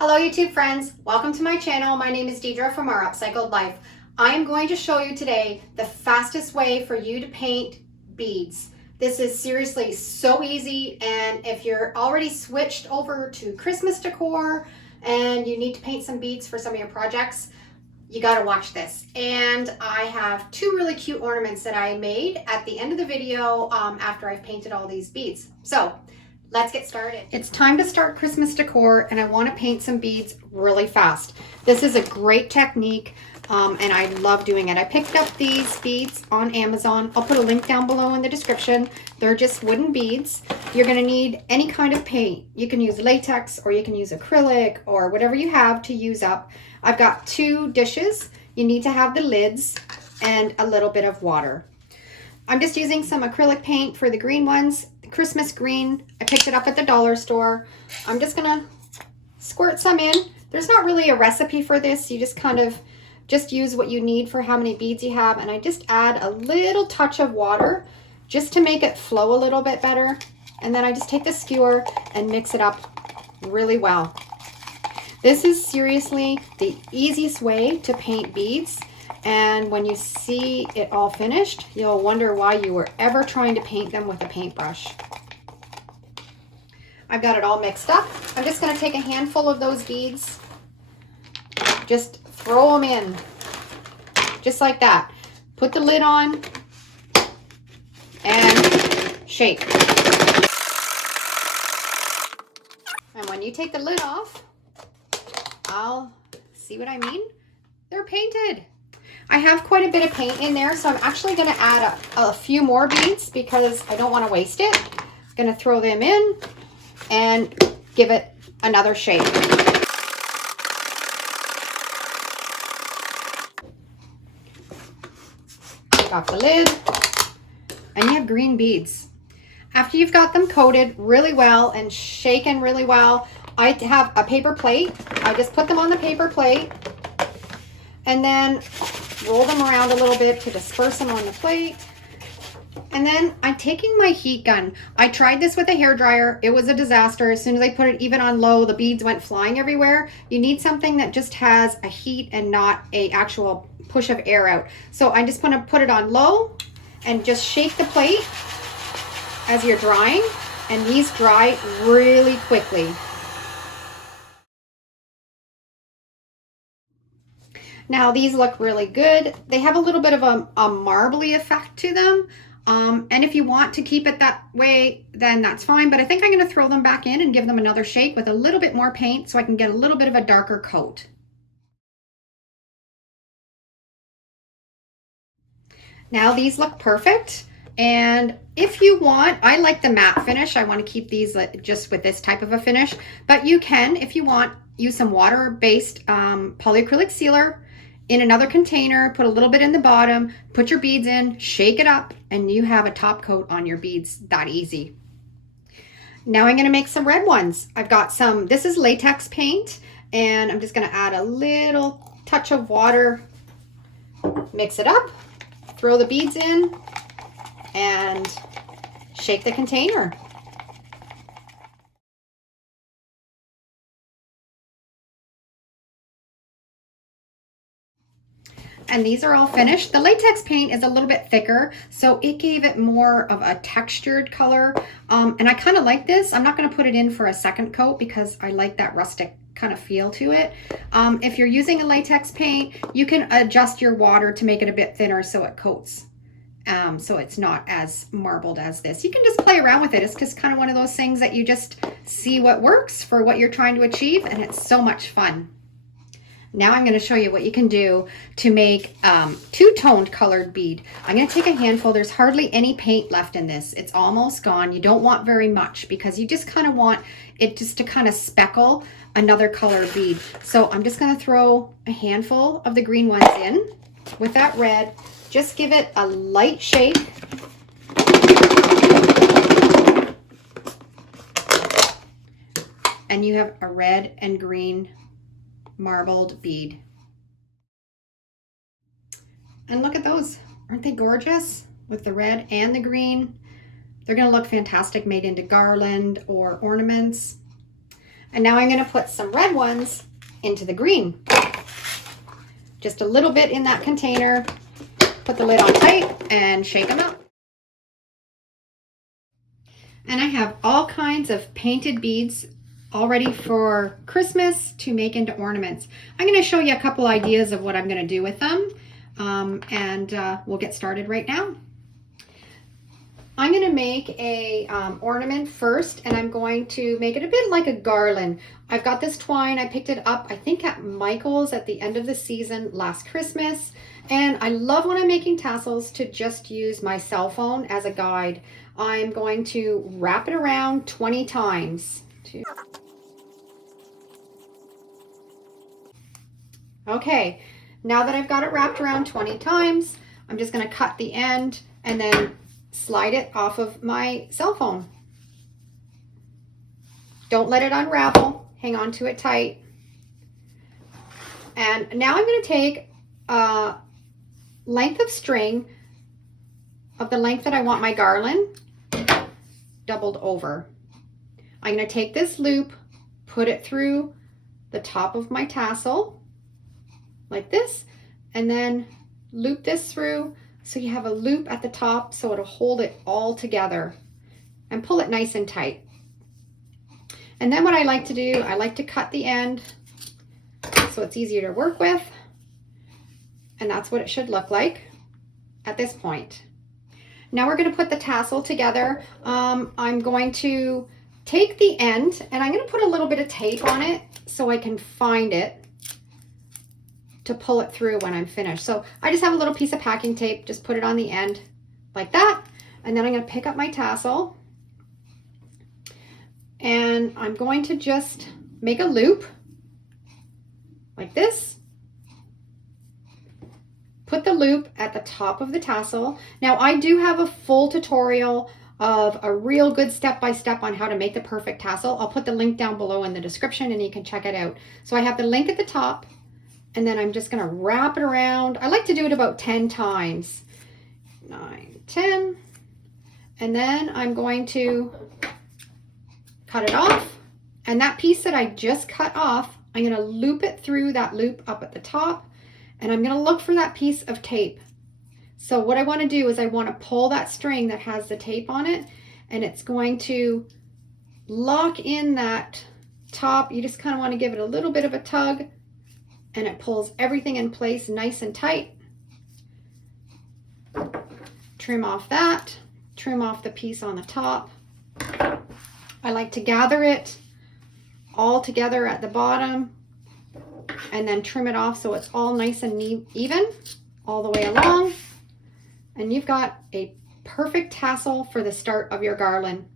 Hello YouTube friends, welcome to my channel. My name is Deidre from Our Upcycled Life. I am going to show you today the fastest way for you to paint beads. This is seriously so easy, and if you're already switched over to Christmas decor and you need to paint some beads for some of your projects, you got to watch this. And I have two really cute ornaments that I made at the end of the video after I've painted all these beads. So let's get started. It's time to start Christmas decor, and I want to paint some beads really fast. This is a great technique, and I love doing it. I picked up these beads on Amazon. I'll put a link down below in the description. They're just wooden beads. You're going to need any kind of paint. You can use latex, or you can use acrylic, or whatever you have to use up. I've got two dishes. You need to have the lids and a little bit of water. I'm just using some acrylic paint for the green ones. Christmas green. I picked it up at the dollar store. I'm just gonna squirt some in. There's not really a recipe for this. You just kind of use what you need for how many beads you have, and I just add a little touch of water just to make it flow a little bit better. And then I just take the skewer and mix it up really well. This is seriously the easiest way to paint beads, and when you see it all finished, you'll wonder why you were ever trying to paint them with a paintbrush. I've got it all mixed up. I'm just going to take a handful of those beads, just throw them in, just like that. Put the lid on and shake. And when you take the lid off, I'll see what I mean. They're painted. I have quite a bit of paint in there, so I'm actually going to add a few more beads because I don't want to waste it. I'm going to throw them in and give it another shake. Got the lid, and you have green beads. After you've got them coated really well and shaken really well, I have a paper plate. I just put them on the paper plate and then roll them around a little bit to disperse them on the plate. And then I'm taking my heat gun. I tried this with a hairdryer. It was a disaster. As soon as I put it even on low, the beads went flying everywhere. You need something that just has a heat and not a actual push of air out. So I'm just going to put it on low and just shake the plate as you're drying. And these dry really quickly. Now these look really good. They have a little bit of a marbly effect to them. And if you want to keep it that way, then that's fine. But I think I'm going to throw them back in and give them another shake with a little bit more paint so I can get a little bit of a darker coat. Now these look perfect. And if you want, I like the matte finish. I want to keep these just with this type of a finish. But you can, if you want, use some water-based polyacrylic sealer in another container, put a little bit in the bottom, put your beads in, shake it up, and you have a top coat on your beads. That easy. Now I'm going to make some red ones. I've got some, this is latex paint, and I'm just going to add a little touch of water, mix it up, throw the beads in, and shake the container. And these are all finished. The latex paint is a little bit thicker, so it gave it more of a textured color. And I kind of like this. I'm not going to put it in for a second coat because I like that rustic kind of feel to it. If you're using a latex paint, you can adjust your water to make it a bit thinner so it coats. So it's not as marbled as this. You can just play around with it. It's just kind of one of those things that you just see what works for what you're trying to achieve, and it's so much fun. Now I'm going to show you what you can do to make two-toned colored bead. I'm going to take a handful. There's hardly any paint left in this. It's almost gone. You don't want very much because you just kind of want it just to kind of speckle another color bead. So I'm just going to throw a handful of the green ones in with that red. Just give it a light shake. And you have a red and green marbled bead. And look at those. Aren't they gorgeous? With the red and the green. They're going to look fantastic made into garland or ornaments. And now I'm going to put some red ones into the green. Just a little bit in that container. Put the lid on tight and shake them up. And I have all kinds of painted beads all ready for Christmas to make into ornaments. I'm going to show you a couple ideas of what I'm going to do with them. We'll get started right now. I'm going to make a ornament first, and I'm going to make it a bit like a garland. I've got this twine. I picked it up, I think, at Michael's at the end of the season last Christmas. And I love when I'm making tassels to just use my cell phone as a guide. I'm going to wrap it around 20 times. Okay, now that I've got it wrapped around 20 times, I'm just going to cut the end and then slide it off of my cell phone. Don't let it unravel. Hang on to it tight. And now I'm going to take a length of string of the length that I want my garland doubled over. I'm going to take this loop, put it through the top of my tassel like this, and then loop this through so you have a loop at the top so it'll hold it all together, and pull it nice and tight. And then what I like to do, I like to cut the end so it's easier to work with, and that's what it should look like at this point. Now we're going to put the tassel together. I'm going to take the end and I'm going to put a little bit of tape on it so I can find it to pull it through when I'm finished. So I just have a little piece of packing tape, just put it on the end like that. And then I'm going to pick up my tassel and I'm going to just make a loop like this. Put the loop at the top of the tassel. Now I do have a full tutorial of a real good step-by-step on how to make the perfect tassel. I'll put the link down below in the description and you can check it out. So I have the link at the top, and then I'm just going to wrap it around. I like to do it about 10 times. 9, 10. And then I'm going to cut it off. And that piece that I just cut off, I'm going to loop it through that loop up at the top. And I'm going to look for that piece of tape. So what I want to do is I want to pull that string that has the tape on it, and it's going to lock in that top. You just kind of want to give it a little bit of a tug, and it pulls everything in place nice and tight. Trim off that, trim off the piece on the top. I like to gather it all together at the bottom and then trim it off so it's all nice and even all the way along. And you've got a perfect tassel for the start of your garland.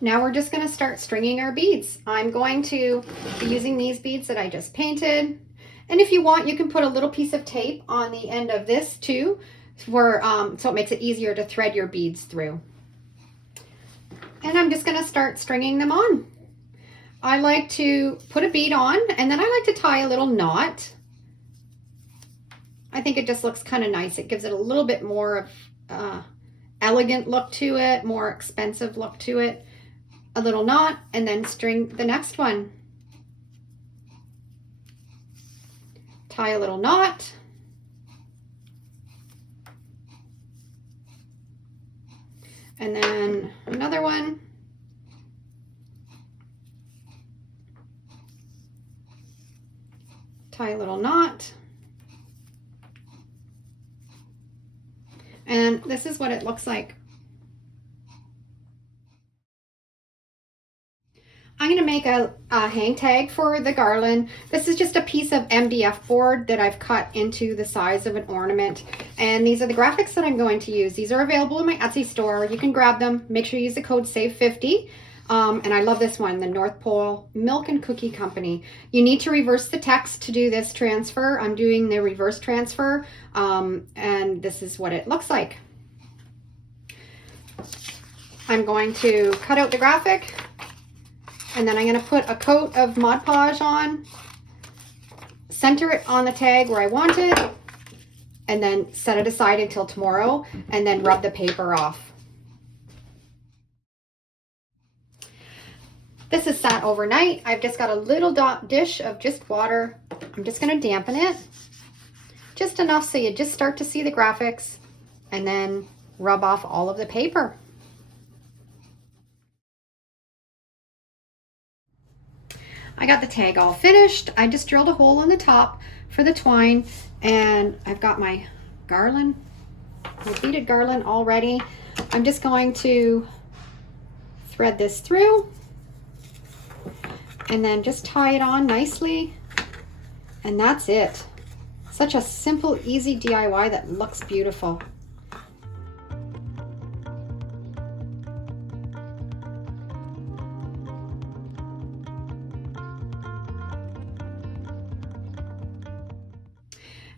Now we're just going to start stringing our beads. I'm going to be using these beads that I just painted. And if you want, you can put a little piece of tape on the end of this too, so it makes it easier to thread your beads through. And I'm just going to start stringing them on. I like to put a bead on, and then I like to tie a little knot. I think it just looks kind of nice. It gives it a little bit more of elegant look to it, more expensive look to it. A little knot, and then string the next one. Tie a little knot. And then another one. Tie a little knot. And this is what it looks like. I'm going to make a hang tag for the garland. This is just a piece of MDF board that I've cut into the size of an ornament. And these are the graphics that I'm going to use. These are available in my Etsy store. You can grab them. Make sure you use the code SAVE50. And I love this one, the North Pole Milk and Cookie Company. You need to reverse the text to do this transfer. I'm doing the reverse transfer, and this is what it looks like. I'm going to cut out the graphic, and then I'm going to put a coat of Mod Podge on, center it on the tag where I want it, and then set it aside until tomorrow, and then rub the paper off. This is sat overnight. I've just got a little dish of just water. I'm just going to dampen it. Just enough so you just start to see the graphics, and then rub off all of the paper. I got the tag all finished. I just drilled a hole in the top for the twine, and I've got my garland, my beaded garland all ready. I'm just going to thread this through and then just tie it on nicely, and that's it. Such a simple, easy DIY that looks beautiful.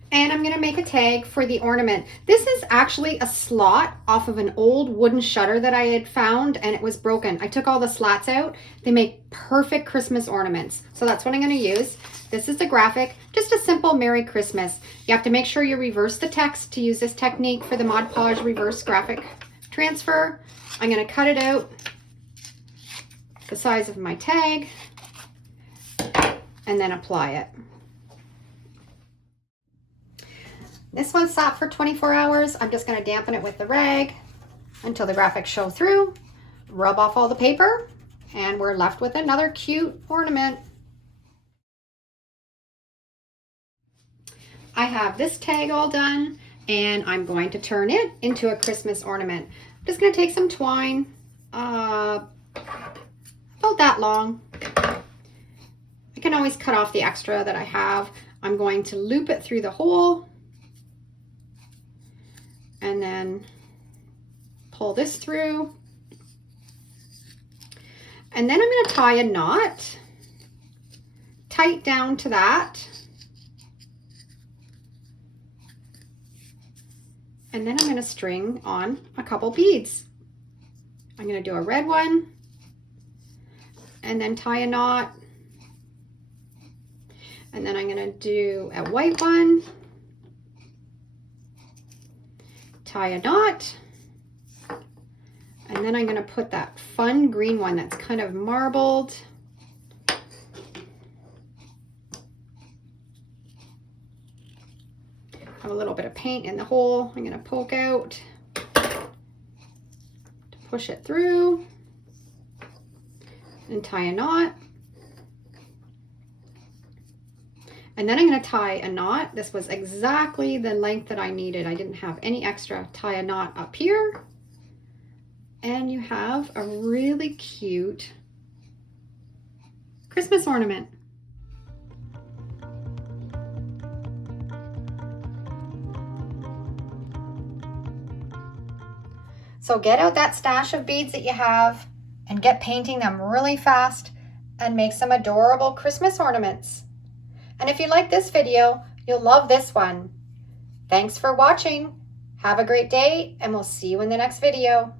And I'm gonna make a tag for the ornament. This is actually a slot off of an old wooden shutter that I had found, and it was broken. I took all the slats out. They make perfect Christmas ornaments. So that's what I'm gonna use. This is the graphic, just a simple Merry Christmas. You have to make sure you reverse the text to use this technique for the Mod Podge reverse graphic transfer. I'm gonna cut it out the size of my tag and then apply it. This one sat for 24 hours. I'm just going to dampen it with the rag until the graphics show through, rub off all the paper, and we're left with another cute ornament. I have this tag all done, and I'm going to turn it into a Christmas ornament. I'm just going to take some twine, about that long. I can always cut off the extra that I have. I'm going to loop it through the hole, and then pull this through, and then I'm going to tie a knot tight down to that, and then I'm going to string on a couple beads. I'm going to do a red one and then tie a knot, and then I'm going to do a white one, tie a knot, and then I'm going to put that fun green one that's kind of marbled. Have a little bit of paint in the hole. I'm going to poke out to push it through and tie a knot. And then I'm going to tie a knot. This was exactly the length that I needed. I didn't have any extra. Tie a knot up here, and you have a really cute Christmas ornament. So get out that stash of beads that you have and get painting them really fast and make some adorable Christmas ornaments. And if you like this video, you'll love this one. Thanks for watching. Have a great day, and we'll see you in the next video.